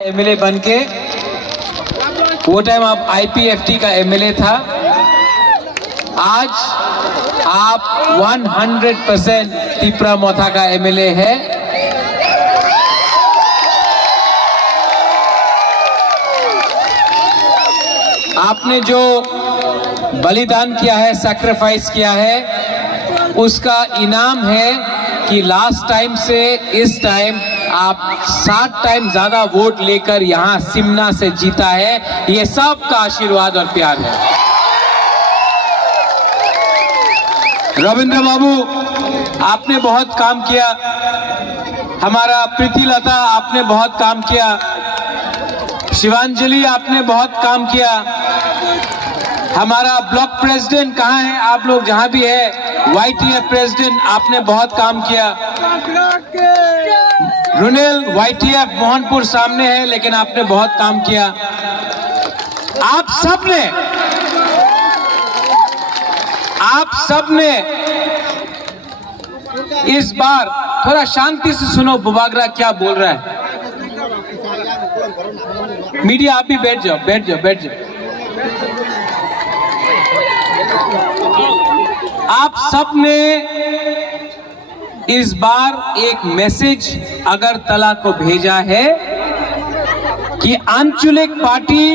MLA बनके, वो time आप आईपीएफटी का एमएलए था। आज आप 100% तिप्रामोथा का एमएलए है। आपने जो बलिदान किया है, सैक्रिफाइस किया है, उसका इनाम है कि लास्ट टाइम से इस टाइम आप 7 टाइम ज्यादा वोट लेकर यहां सिमना से जीता है। ये सबका आशीर्वाद और प्यार है। रविंद्र बाबू, आपने बहुत काम किया। हमारा प्रीतिलता, आपने बहुत काम किया। शिवांजलि, आपने बहुत काम किया। हमारा ब्लॉक प्रेसिडेंट कहाँ है? आप लोग जहां भी है, वाईटीएफ प्रेसिडेंट, आपने बहुत काम किया। रुनेल वाईटीएफ मोहनपुर सामने है, लेकिन आपने बहुत काम किया। आप सबने इस बार, थोड़ा शांति से सुनो बुबागरा क्या बोल रहा है। मीडिया आप भी बैठ जाओ। आप सबने इस बार एक मैसेज अगरतला को भेजा है कि आंचलिक पार्टी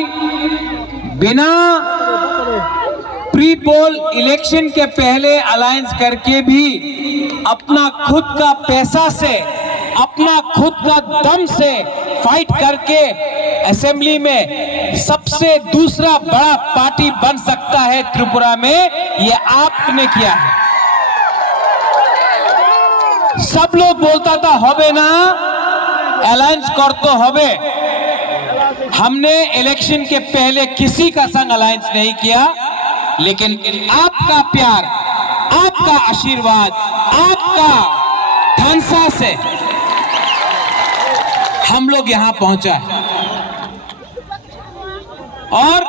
बिना प्री पोल इलेक्शन के पहले अलायंस करके भी अपना खुद का पैसा से, अपना खुद का दम से फाइट करके असेंबली में सबसे दूसरा बड़ा पार्टी बन सकता है त्रिपुरा में। ये आपने किया है। सब लोग बोलता था होबे ना, अलायंस कर तो होबे। हमने इलेक्शन के पहले किसी का संग अलायंस नहीं किया, लेकिन आपका प्यार, आपका आशीर्वाद, आपका धनसा से हम लोग यहां पहुंचा है। और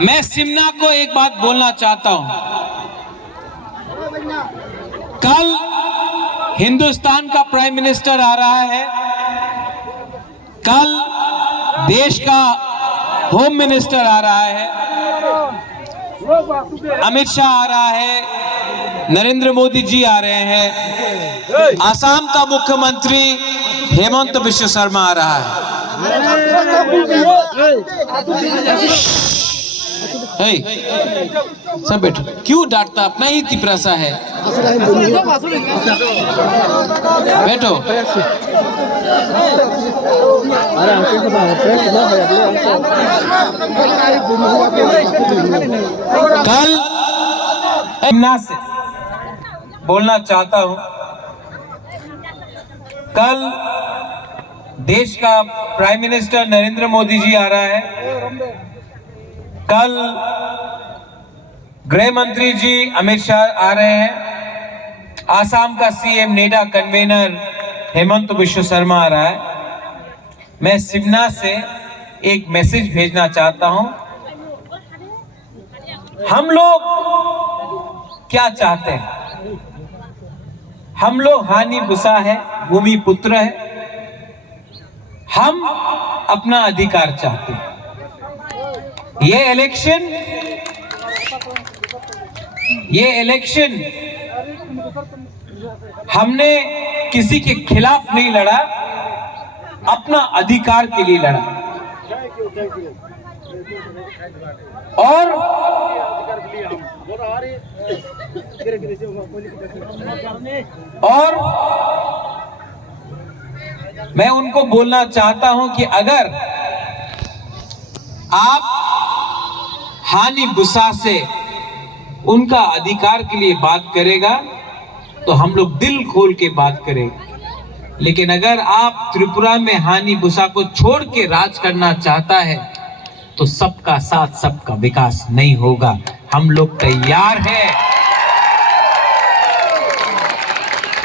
मैं सिमना को एक बात बोलना चाहता हूं। कल हिंदुस्तान का प्राइम मिनिस्टर आ रहा है, कल देश का होम मिनिस्टर आ रहा है, अमित शाह आ रहा है, नरेंद्र मोदी जी आ रहे हैं, आसाम का मुख्यमंत्री हेमंत बिश्व शर्मा आ रहा है। सब बैठो, क्यों डांटता? अपना ही तिपरासा है। बैठो। कल सिमना से बोलना चाहता हूं, कल देश का प्राइम मिनिस्टर नरेंद्र मोदी जी आ रहा है, कल गृह मंत्री जी अमित शाह आ रहे हैं, आसाम का CM NEDA convenor Himanta Biswa Sarma आ रहा है। मैं सिमना से एक मैसेज भेजना चाहता हूं। हम लोग क्या चाहते हैं? हम लोग हानि बुसा है, भूमि पुत्र है। हम अपना अधिकार चाहते हैं। ये इलेक्शन हमने किसी के खिलाफ नहीं लड़ा, अपना अधिकार के लिए लड़ा। और मैं उनको बोलना चाहता हूं कि अगर आप हानि बुसा से उनका अधिकार के लिए बात करेगा तो हम लोग दिल खोल के बात करेंगे। लेकिन अगर आप त्रिपुरा में हानि बुसा को छोड़ के राज करना चाहता है तो सबका साथ, सबका विकास नहीं होगा। हम लोग तैयार हैं,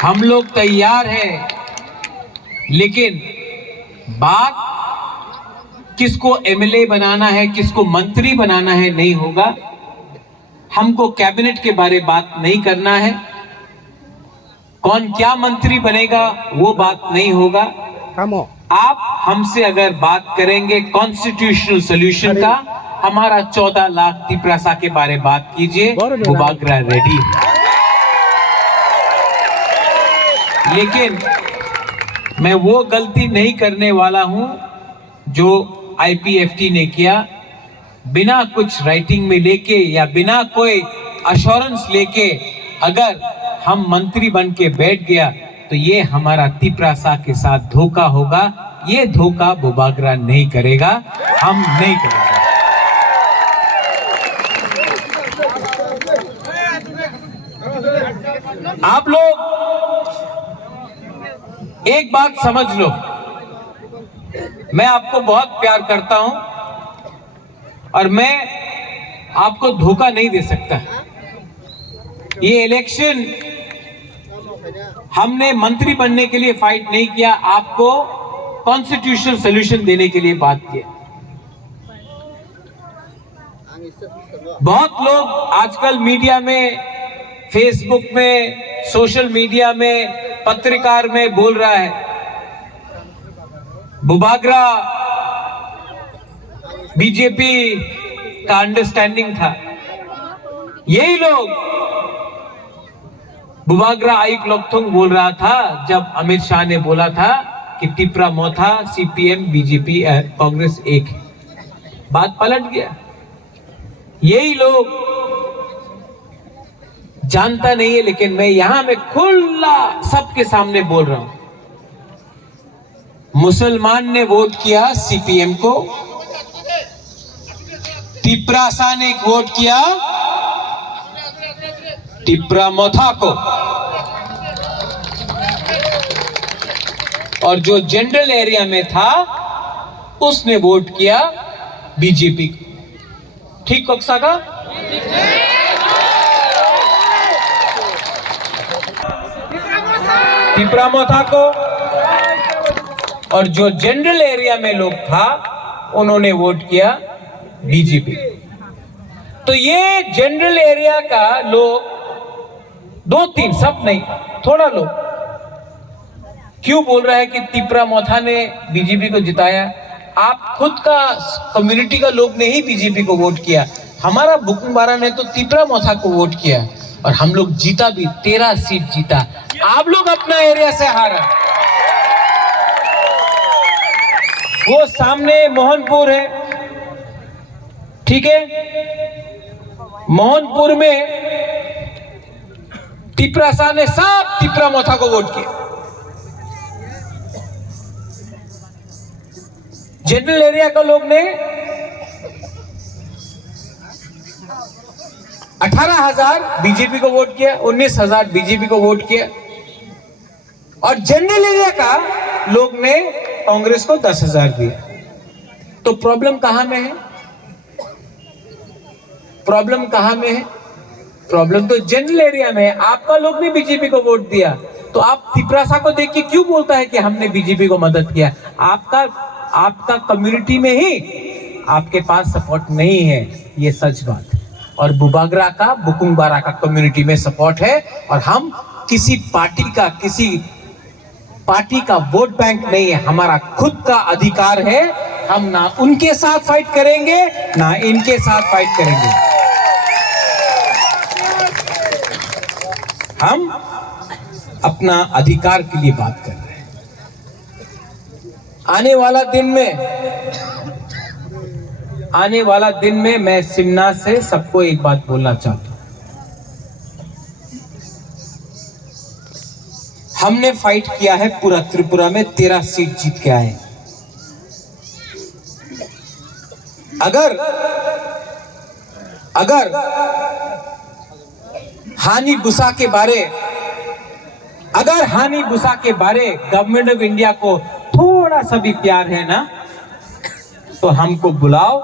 हम लोग तैयार हैं। लेकिन बात किसको एमएलए बनाना है, किसको मंत्री बनाना है, नहीं होगा। हमको कैबिनेट के बारे बात नहीं करना है, कौन क्या मंत्री बनेगा वो बात नहीं होगा। आप हमसे अगर बात करेंगे कॉन्स्टिट्यूशनल सोल्यूशन का, हमारा 14 लाख तिपरासा के बारे में बात कीजिए, बुबागरा रेडी। लेकिन मैं वो गलती नहीं करने वाला हूं जो आईपीएफटी ने किया, बिना कुछ राइटिंग में लेके या बिना कोई अश्योरेंस लेके अगर हम मंत्री बन के बैठ गया तो ये हमारा तिपरासा के साथ धोखा होगा। ये धोखा बुबागरा नहीं करेगा, हम नहीं करेंगे। आप लोग एक बात समझ लो, मैं आपको बहुत प्यार करता हूं और मैं आपको धोखा नहीं दे सकता। ये इलेक्शन हमने मंत्री बनने के लिए फाइट नहीं किया, आपको कॉन्स्टिट्यूशनल सॉल्यूशन देने के लिए बात किया। बहुत लोग आजकल मीडिया में, फेसबुक में, सोशल मीडिया में, पत्रकार में बोल रहा है बुबागरा बीजेपी का अंडरस्टैंडिंग था। यही लोग बुबागरा आइक लोकथुंग बोल रहा था जब अमित शाह ने बोला था कि तिपरा मोथा सीपीएम बीजेपी कांग्रेस एक है। बात पलट गया। यही लोग जानता नहीं है, लेकिन मैं यहां में खुला सबके सामने बोल रहा हूं। मुसलमान ने वोट किया सीपीएम को, तिपरासा ने वोट किया तिपरा मोथा को, और जो जनरल एरिया में था उसने वोट किया बीजेपी को। ठीक कक्षा का तिपरा मोथा को, और जो जनरल एरिया में लोग था उन्होंने वोट किया बीजेपी। तो ये जनरल एरिया का लोग, 2-3 सब नहीं, थोड़ा लोग क्यों बोल रहा है कि तिपरा मोथा ने बीजेपी को जिताया? आप खुद का कम्युनिटी का लोग ने ही बीजेपी को वोट किया। हमारा बुकुंबारा ने तो तिपरा मोथा को वोट किया और हम लोग जीता भी, 13 सीट जीता। आप लोग अपना एरिया से हारा। वो सामने मोहनपुर है, ठीक है, मोहनपुर में तिपरासा ने सब तिपरा मोथा को वोट किया। जनरल एरिया का लोग ने 18,000 बीजेपी को वोट किया, 19,000 बीजेपी को वोट किया, और जनरल एरिया का लोग ने कांग्रेस को 10,000 दिया। तो प्रॉब्लम कहां में है? प्रॉब्लम कहां में है? प्रॉब्लम तो जनरल एरिया में है। आपका लोग ने बीजेपी को वोट दिया, तो आप तिपरासा को देख के क्यों बोलता है कि हमने बीजेपी को मदद किया? आपका कम्युनिटी में ही आपके पास सपोर्ट नहीं है, ये सच बात है। और बुबागरा का, बुकुंबारा का कम्युनिटी में सपोर्ट है, और हम किसी पार्टी का वोट बैंक नहीं है, हमारा खुद का अधिकार है। हम ना उनके साथ फाइट करेंगे ना इनके साथ फाइट करेंगे। हम अपना अधिकार के लिए बात कर रहे हैं। आने वाला दिन में मैं सिमना से सबको एक बात बोलना चाहता हूं। हमने फाइट किया है पूरा त्रिपुरा में, 13 सीट जीत के आए। अगर हानि बुसा के बारे गवर्नमेंट ऑफ इंडिया को थोड़ा सा भी प्यार है ना, तो हमको बुलाओ,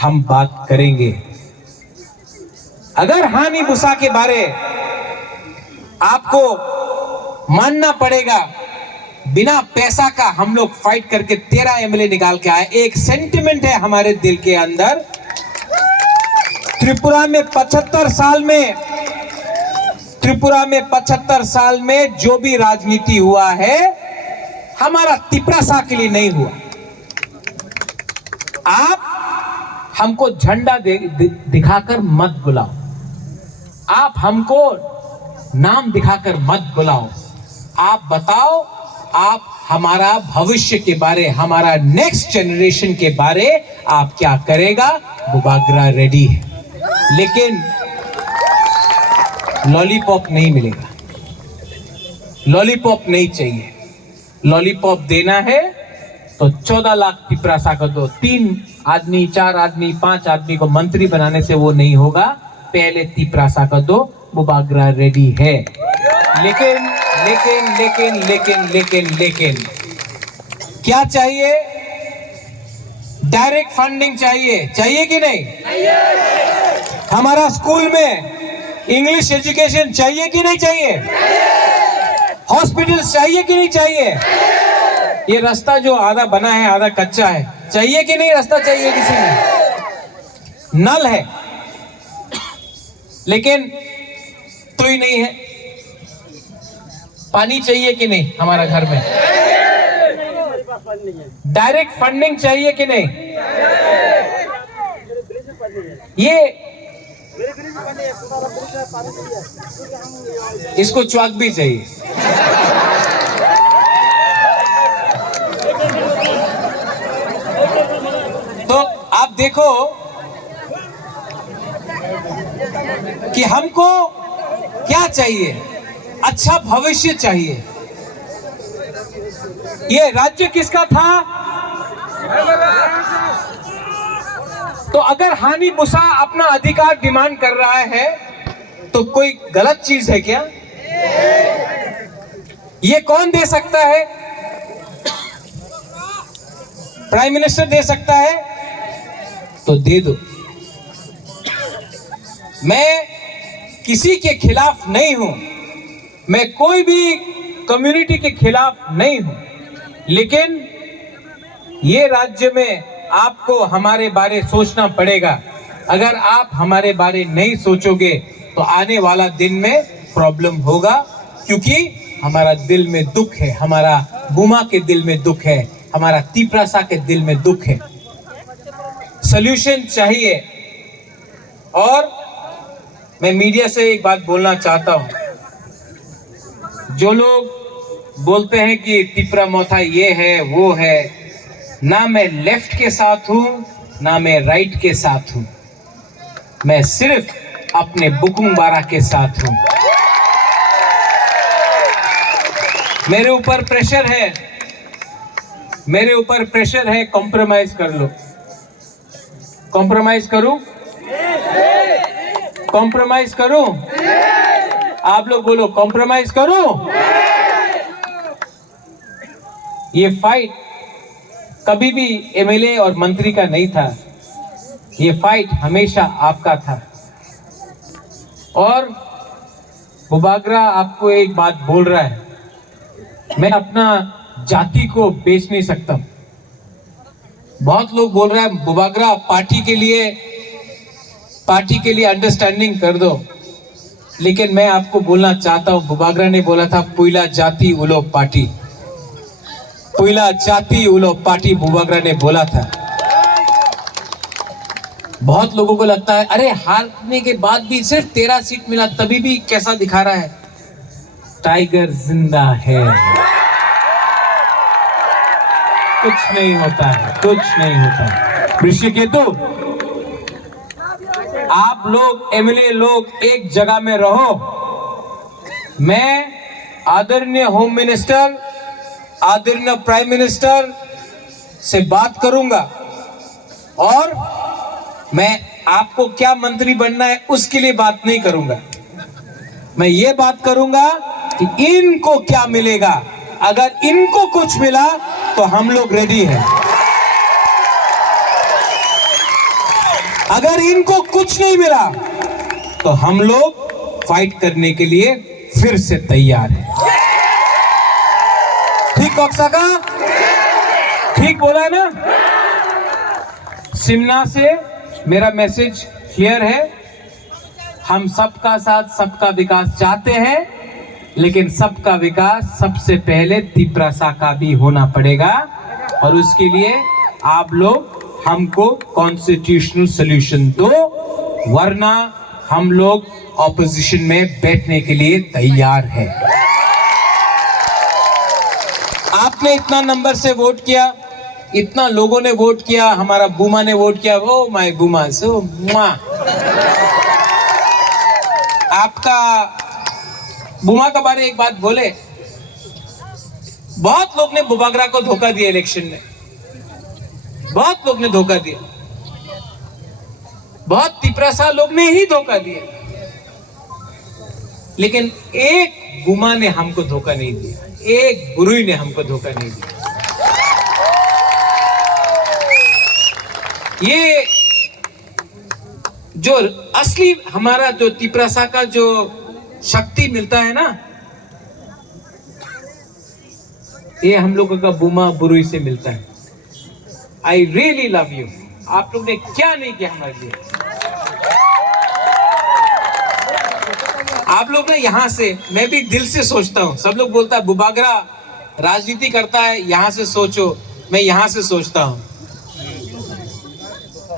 हम बात करेंगे। अगर हानि बुसा के बारे आपको मानना पड़ेगा, बिना पैसा का हम लोग फाइट करके 13 एमएलए निकाल के आए। एक सेंटिमेंट है हमारे दिल के अंदर। त्रिपुरा में 75 साल में जो भी राजनीति हुआ है, हमारा तिपरासा के लिए नहीं हुआ। आप हमको झंडा दिखाकर मत बुलाओ, आप हमको नाम दिखाकर मत बुलाओ। आप बताओ, आप हमारा भविष्य के बारे, हमारा नेक्स्ट जनरेशन के बारे आप क्या करेगा। बुबागरा रेडी है, लेकिन लॉलीपॉप नहीं मिलेगा, लॉलीपॉप नहीं चाहिए। लॉलीपॉप देना है तो 14 लाख तिपरासा कर दो। 3 आदमी, 4 आदमी, 5 आदमी को मंत्री बनाने से वो नहीं होगा। पहले तिपरासा कर दो, बुबागरा रेडी है। लेकिन लेकिन लेकिन लेकिन लेकिन लेकिन क्या चाहिए? डायरेक्ट फंडिंग चाहिए, चाहिए कि नहीं? हमारा स्कूल में इंग्लिश एजुकेशन चाहिए कि नहीं चाहिए? हॉस्पिटल्स चाहिए कि नहीं चाहिए? ये रास्ता जो आधा बना है आधा कच्चा है, चाहिए कि नहीं? रास्ता चाहिए किसी में? नल है लेकिन तो ही नहीं है। पानी चाहिए कि नहीं हमारा घर में? डायरेक्ट फंडिंग चाहिए कि नहीं? ये इसको च्वाक भी चाहिए। तो आप देखो कि हमको क्या चाहिए? अच्छा भविष्य चाहिए। ये राज्य किसका था? तो अगर हानि बुसा अपना अधिकार डिमांड कर रहा है तो कोई गलत चीज है क्या? ये कौन दे सकता है? प्राइम मिनिस्टर दे सकता है तो दे दो। मैं किसी के खिलाफ नहीं हूं, मैं कोई भी कम्युनिटी के खिलाफ नहीं हूं, लेकिन ये राज्य में आपको हमारे बारे सोचना पड़ेगा। अगर आप हमारे बारे नहीं सोचोगे तो आने वाला दिन में प्रॉब्लम होगा, क्योंकि हमारा दिल में दुख है, हमारा बुमा के दिल में दुख है, हमारा तिपरासा के दिल में दुख है। सॉल्यूशन चाहिए। और मैं मीडिया से एक बात बोलना चाहता हूं, जो लोग बोलते हैं कि तिपरा मोथा ये है वो है, ना मैं लेफ्ट के साथ हूं ना मैं राइट के साथ हूं, मैं सिर्फ अपने बुकुंबारा के साथ हूं। मेरे ऊपर प्रेशर है, मेरे ऊपर प्रेशर है, कॉम्प्रोमाइज कर लो। कॉम्प्रोमाइज करूं? कॉम्प्रोमाइज करूं? आप लोग बोलो, कॉम्प्रोमाइज करूं? ये फाइट कभी भी एमएलए और मंत्री का नहीं था, ये फाइट हमेशा आपका था। और बुबागरा आपको एक बात बोल रहा है, मैं अपना जाति को बेच नहीं सकता। बहुत लोग बोल रहे हैं बुबागरा पार्टी के लिए अंडरस्टैंडिंग कर दो, लेकिन मैं आपको बोलना चाहता हूं, बुबागरा ने बोला था पुइला जाति उलो पार्टी, पुइला जाति उलो पार्टी बुबागरा ने बोला था। बहुत लोगों को लगता है अरे हारने के बाद भी सिर्फ 13 सीट मिला, तभी भी कैसा दिखा रहा है। टाइगर जिंदा है, कुछ नहीं होता है, कुछ नहीं होता है। ऋषिकेतु, आप लोग एमएलए लोग एक जगह में रहो। मैं आदरणीय होम मिनिस्टर, आदरणीय प्राइम मिनिस्टर से बात करूंगा और मैं आपको क्या मंत्री बनना है उसके लिए बात नहीं करूंगा। मैं ये बात करूंगा कि इनको क्या मिलेगा। अगर इनको कुछ मिला तो हम लोग रेडी हैं। अगर इनको कुछ नहीं मिला तो हम लोग फाइट करने के लिए फिर से तैयार हैं। ठीक कॉक्सा का? ठीक बोला ना? सिमना से मेरा मैसेज क्लियर है, हम सबका साथ सबका विकास चाहते हैं। लेकिन सबका विकास सबसे पहले तिपरासा का भी होना पड़ेगा, और उसके लिए आप लोग हमको कॉन्स्टिट्यूशनल सॉल्यूशन दो, वरना हम लोग ऑपोजिशन में बैठने के लिए तैयार हैं। आपने इतना नंबर से वोट किया, इतना लोगों ने वोट किया, हमारा बुमा ने वोट किया, ओ माय बुमा सो आपका बुमा के बारे एक बात बोले, बहुत लोग ने बुबागरा को धोखा दिया इलेक्शन में, बहुत लोग ने धोखा दिया, बहुत तिपरासा लोग ने ही धोखा दिया, लेकिन एक बुमा ने हमको धोखा नहीं दिया, एक बुरुई ने हमको धोखा नहीं दिया। ये जो असली हमारा जो तिपरासा का जो शक्ति मिलता है ना, ये हम लोगों का बुमा बुरुई से मिलता है। I really love you. आप लोग ने क्या नहीं किया हमारे लिए। आप लोग ने यहां से, मैं भी दिल से सोचता हूं, सब लोग बोलता है बुबागरा राजनीति करता है, यहां से सोचो, मैं यहां से सोचता हूं,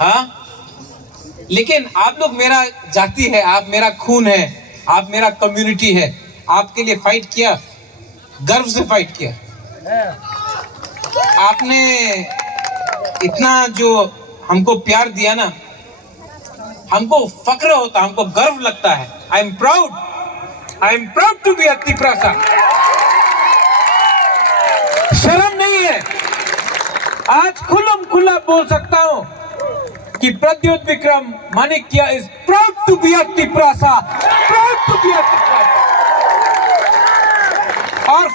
हाँ, लेकिन आप लोग मेरा जाति है, आप मेरा खून है, आप मेरा कम्युनिटी है, आपके लिए फाइट किया, गर्व से फाइट किया। आपने इतना जो हमको प्यार दिया ना, हमको फक्र होता, हमको गर्व लगता है। I am proud to be a Tiprasa. शर्म नहीं है, आज खुल्लम खुल्ला बोल सकता हूं कि Pradyot Bikram Manikya is proud to be a Tiprasa, proud to be a Tiprasa. और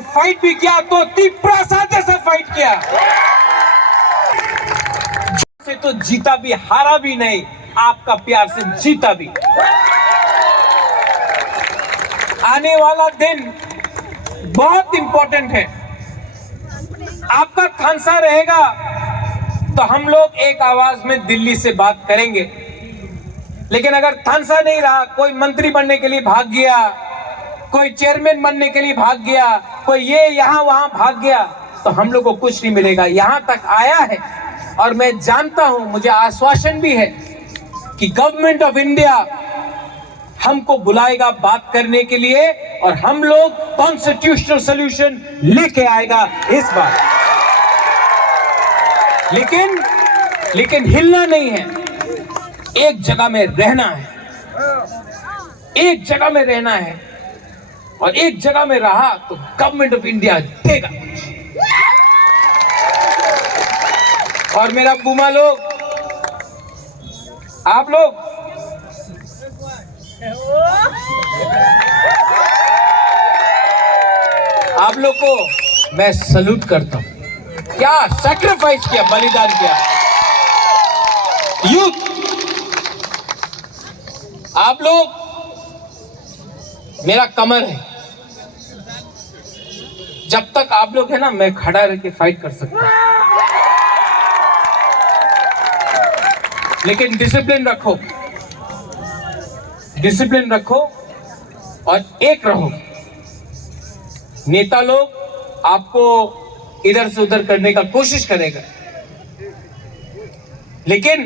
फाइट भी किया तो तिपरासा जैसा फाइट किया, से तो जीता भी, हारा भी नहीं, आपका प्यार से जीता भी। आने वाला दिन बहुत इंपॉर्टेंट है। आपका खानसा रहेगा तो हम लोग एक आवाज में दिल्ली से बात करेंगे, लेकिन अगर थानसा नहीं रहा, कोई मंत्री बनने के लिए भाग गया, कोई चेयरमैन बनने के लिए भाग गया, कोई ये यहां वहां भाग गया, तो हम लोग को कुछ नहीं मिलेगा। यहां तक आया है और मैं जानता हूं, मुझे आश्वासन भी है कि गवर्नमेंट ऑफ इंडिया हमको बुलाएगा बात करने के लिए, और हम लोग कॉन्स्टिट्यूशनल सॉल्यूशन लेके आएगा इस बार। लेकिन हिलना नहीं है, एक जगह में रहना है, एक जगह में रहना है, और एक जगह में रहा तो गवर्नमेंट ऑफ इंडिया देगा। और मेरा बुमा लोग, आप लोग को मैं सल्यूट करता हूं। क्या सैक्रिफाइस किया, बलिदान किया यूथ। आप लोग मेरा कमर है, जब तक आप लोग है ना, मैं खड़ा रह के फाइट कर सकता हूं, लेकिन डिसिप्लिन रखो और एक रहो। नेता लोग आपको इधर से उधर करने का कोशिश करेगा, लेकिन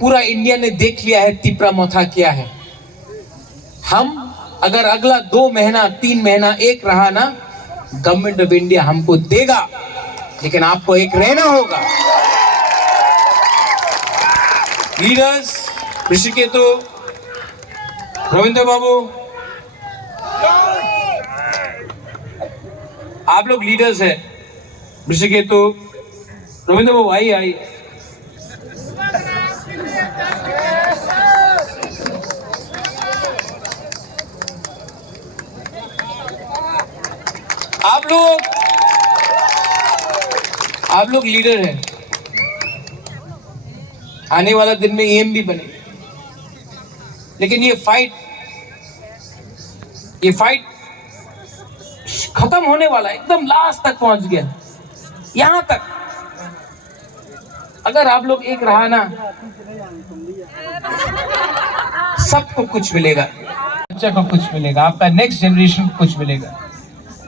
पूरा इंडिया ने देख लिया है तिपरामोथा क्या है। हम अगर अगला 2 महीना 3 महीना एक रहा ना, गवर्नमेंट ऑफ इंडिया हमको देगा, लेकिन आपको एक रहना होगा। लीडर्स, ऋषिकेतु, रविंद्र बाबू, आप लोग लीडर्स हैं। ऋषिकेतु, रविंद्र बाबू आई आप लोग लीडर हैं। आने वाला दिन में ईएम भी बने, लेकिन ये फाइट खत्म होने वाला है, एकदम लास्ट तक पहुंच गया, यहां तक। अगर आप लोग एक रहा ना, सबको कुछ मिलेगा। बच्चा को कुछ मिलेगा, आपका नेक्स्ट जनरेशन को कुछ मिलेगा।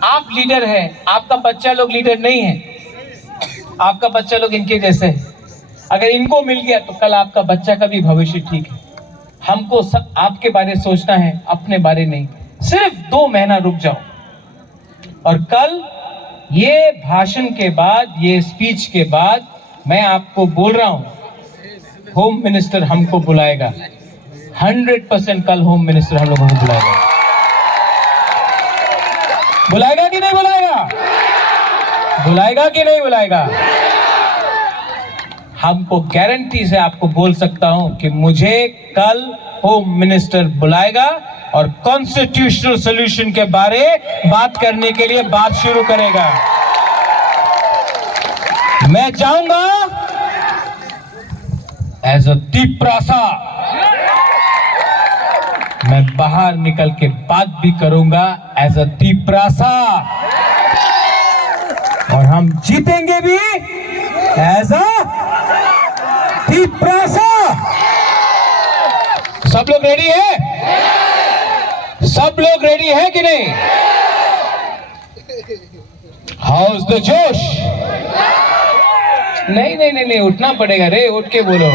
आप लीडर है, आपका बच्चा लोग लीडर नहीं है, आपका बच्चा लोग इनके जैसे है। अगर इनको मिल गया तो कल आपका बच्चा का भी भविष्य ठीक है। हमको आपके बारे में सोचना है, अपने बारे नहीं। सिर्फ 2 महीना रुक जाओ और कल ये भाषण के बाद, ये स्पीच के बाद मैं आपको बोल रहा हूं, होम मिनिस्टर हमको बुलाएगा। 100% कल होम मिनिस्टर हम लोगों को बुलाएगा। बुलाएगा कि नहीं बुलाएगा? बुलाएगा कि नहीं बुलाएगा? हमको गारंटी से आपको बोल सकता हूं कि मुझे कल होम मिनिस्टर बुलाएगा और कॉन्स्टिट्यूशनल सॉल्यूशन के बारे बात करने के लिए बात शुरू करेगा। मैं चाहूंगा एज अ दीपरासा मैं बाहर निकल के बात भी करूंगा एज अ दीपरासा, और हम जीतेंगे भी एज अ दीपरासा। सब लोग रेडी है? सब लोग रेडी है कि नहीं? हाउस द जोश? नहीं नहीं नहीं नहीं, उठना पड़ेगा रे, उठ के बोलो।